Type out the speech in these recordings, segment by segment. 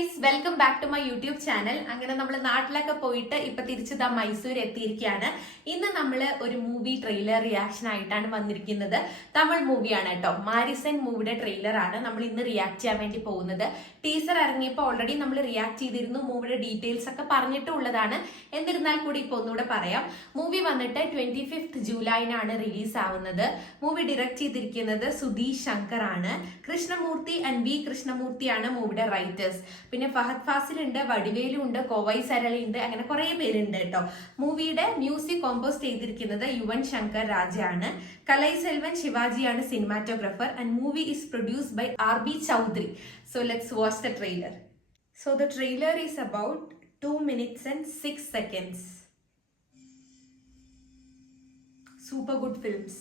Guys, welcome back to my YouTube channel. അങ്ങനെ നമ്മൾ നാട്ടിലൊക്കെ പോയിട്ട് ഇപ്പൊ തിരിച്ചതാ മൈസൂർ എത്തിയിരിക്കുകയാണ്. ഇന്ന് നമ്മൾ ഒരു മൂവി ട്രെയിലർ റിയാക്ഷൻ ആയിട്ടാണ് വന്നിരിക്കുന്നത്. തമിഴ് മൂവിയാണ് കേട്ടോ. മാരിസൺ മൂവിയുടെ ട്രെയിലർ ആണ് നമ്മൾ ഇന്ന് റിയാക്ട് ചെയ്യാൻ വേണ്ടി പോകുന്നത്. ടീസർ ഇറങ്ങിയപ്പോൾ ഓൾറെഡി നമ്മൾ റിയാക്ട് ചെയ്തിരുന്നു. മൂവിയുടെ ഡീറ്റെയിൽസ് ഒക്കെ പറഞ്ഞിട്ടുള്ളതാണ്. എന്നിരുന്നാൽ കൂടി ഇപ്പൊ ഒന്നുകൂടെ പറയാം. മൂവി വന്നിട്ട് 25th ജൂലൈനാണ് റിലീസ് ആവുന്നത്. മൂവി ഡയറക്ട് ചെയ്തിരിക്കുന്നത് സുധീഷ് ശങ്കർ ആണ്. കൃഷ്ണമൂർത്തി ആൻഡ് ബി കൃഷ്ണമൂർത്തിയാണ് മൂവിയുടെ റൈറ്റേഴ്സ്. പിന്നെ ഫഹദ് ഫാസിൽ ഉണ്ട്, വടിവേലു ഉണ്ട്, കോവൈ സരളി ഉണ്ട്, അങ്ങനെ കുറെ പേരുണ്ട് കേട്ടോ. മൂവിയുടെ മ്യൂസിക് കോമ്പോസ് ചെയ്തിരിക്കുന്നത് യുവൻ ശങ്കർ രാജയാണ്. കലൈ സെൽവൻ ശിവാജിയാണ് cinematographer. And movie is produced by RB Chaudhary. So let's watch the trailer. So the trailer is about 2 minutes and 6 seconds. Super good films.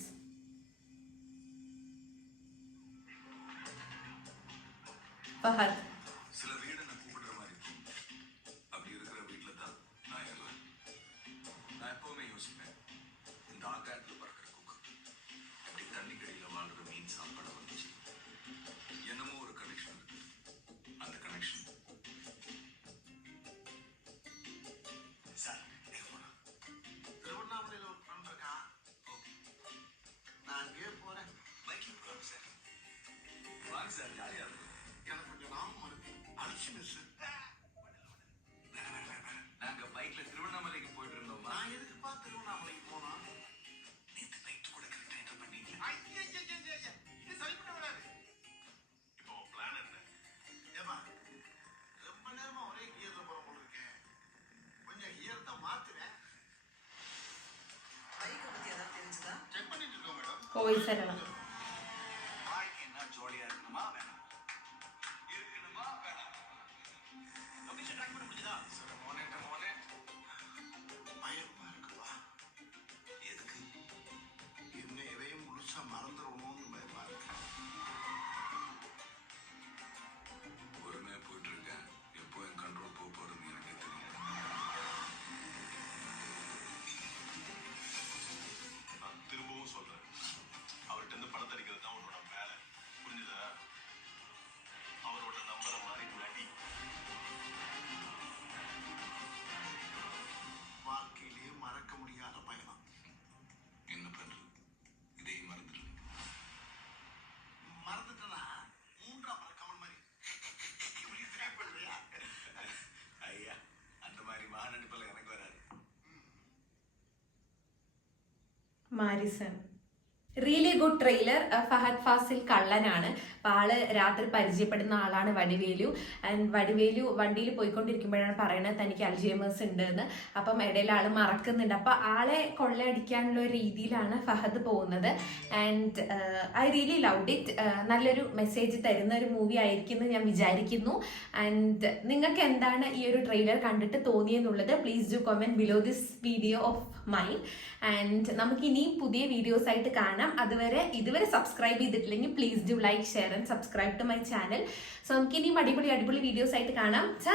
Fahad. சில வீடு நான் கூப்பிடுற மாதிரி இருக்கும். அப்படி இருக்கிற வீட்டில் தான் நான் இருவேன். நான் எப்பவுமே யோசிப்பேன், இந்த ஆகாயத்தில் பறக்கிற குக்கு அப்படி தண்ணிக்கடியில் வாழ்கிற மீன் சாப்பிட வந்துச்சு. என்னமோ ஒரு கனெக்ஷன் இருக்கு. அந்த கனெக்ஷன் சார் திருவண்ணாமலையில் ஒரு ஃப்ரெண்ட் இருக்கான். நான் அங்கேயே போறேன். பைக்கில் போகிறோம் சார். வாங்க சார், ஜாலியாக இருக்கும். எனக்கு கொஞ்சம் நாமம் இருக்கு. அடிச்சு மிஸ் நாங்க பைக்ல திருவண்ணாமலைக்கு போயிட்டு இருந்தோம். நான் எதுக்குப்பா திருவண்ணாமலைக்கு போனா? நேத்து நைட்டு கூட கரெக்டா பண்ணீங்க. இது சரிப்பட்டு வராது. இப்போ பிளான் என்ன? ஏமா ரொம்ப நேரமா ஒரே கியர்ல போற போல இருக்கேன். கொஞ்சம் கியர் தான் மாத்துறேன். பைக் பத்தி ஏதாவது தெரிஞ்சுதா? செக் பண்ணிட்டு இருக்கோம் மேடம். Koi Sarala. பைக் என்ன ஜாலியா இருக்கணுமா வேணாம்? இருக்கணுமா வேணாம்? லொகேஷன் ட்ராக் பண்ண முடியுதா? சார் மோனே பயமா இருக்குப்பா. எதுக்கு? என்ன எதையும் முழுசா மறந்துடணும்னு பயமா இருக்கு. பொறுமையா போயிட்டு இருக்கேன். எப்போ என் கண்ட்ரோல் போக போறதுன்னு எனக்கே தெரியல. நான் திரும்பவும் சொல்றேன், அவர்கிட்ட இருந்து பணத்தை அடிக்கிறது தான் உன்னோட வேலை. புரிஞ்சுதா? அவரோட நம்பரை மாதிரி நடி. வாழ்க்கையிலேயே மறக்க முடியாத பயணம். என்ன பண்றது? இதையும் மறந்துட்டு மறந்துட்டனா மூன்றாம் கமல் மாதிரி இப்படி திரைப்படலையா? ஐயா, அந்த மாதிரி மகாநடிப்பில் எனக்கு வராது. Maareesan really good trailer. Fahadh Faasil കള്ളനാണ്. അപ്പോൾ ആള് രാത്രി പരിചയപ്പെടുന്ന ആളാണ് വടിവേലു. ആൻഡ് വടിവേലു വണ്ടിയിൽ പോയിക്കൊണ്ടിരിക്കുമ്പോഴാണ് പറയണത് തനിക്ക് അൽജീമേഴ്സ് ഉണ്ട് എന്ന്. അപ്പം ഇടയിൽ ആള് മറക്കുന്നുണ്ട്. അപ്പോൾ ആളെ കൊള്ളയടിക്കാനുള്ള ഒരു രീതിയിലാണ് ഫഹദ് പോകുന്നത്. And I really loved it. നല്ലൊരു മെസ്സേജ് തരുന്ന ഒരു മൂവി ആയിരിക്കും എന്ന് ഞാൻ വിചാരിക്കുന്നു. ആൻഡ് നിങ്ങൾക്ക് എന്താണ് ഈ ഒരു ട്രെയിലർ കണ്ടിട്ട് തോന്നിയെന്നുള്ളത് please do comment below this video of mine. And നമുക്ക് ഇനിയും പുതിയ വീഡിയോസ് ആയിട്ട് കാണാം. ഇതുവരെ സബ്സ്ക്രൈബ് ചെയ്തിട്ടില്ലെങ്കിൽ please do like, share and subscribe to my channel. So നമുക്ക് ഇനിയും അടിപൊളി വീഡിയോസ് ആയിട്ട് കാണാം. ചാ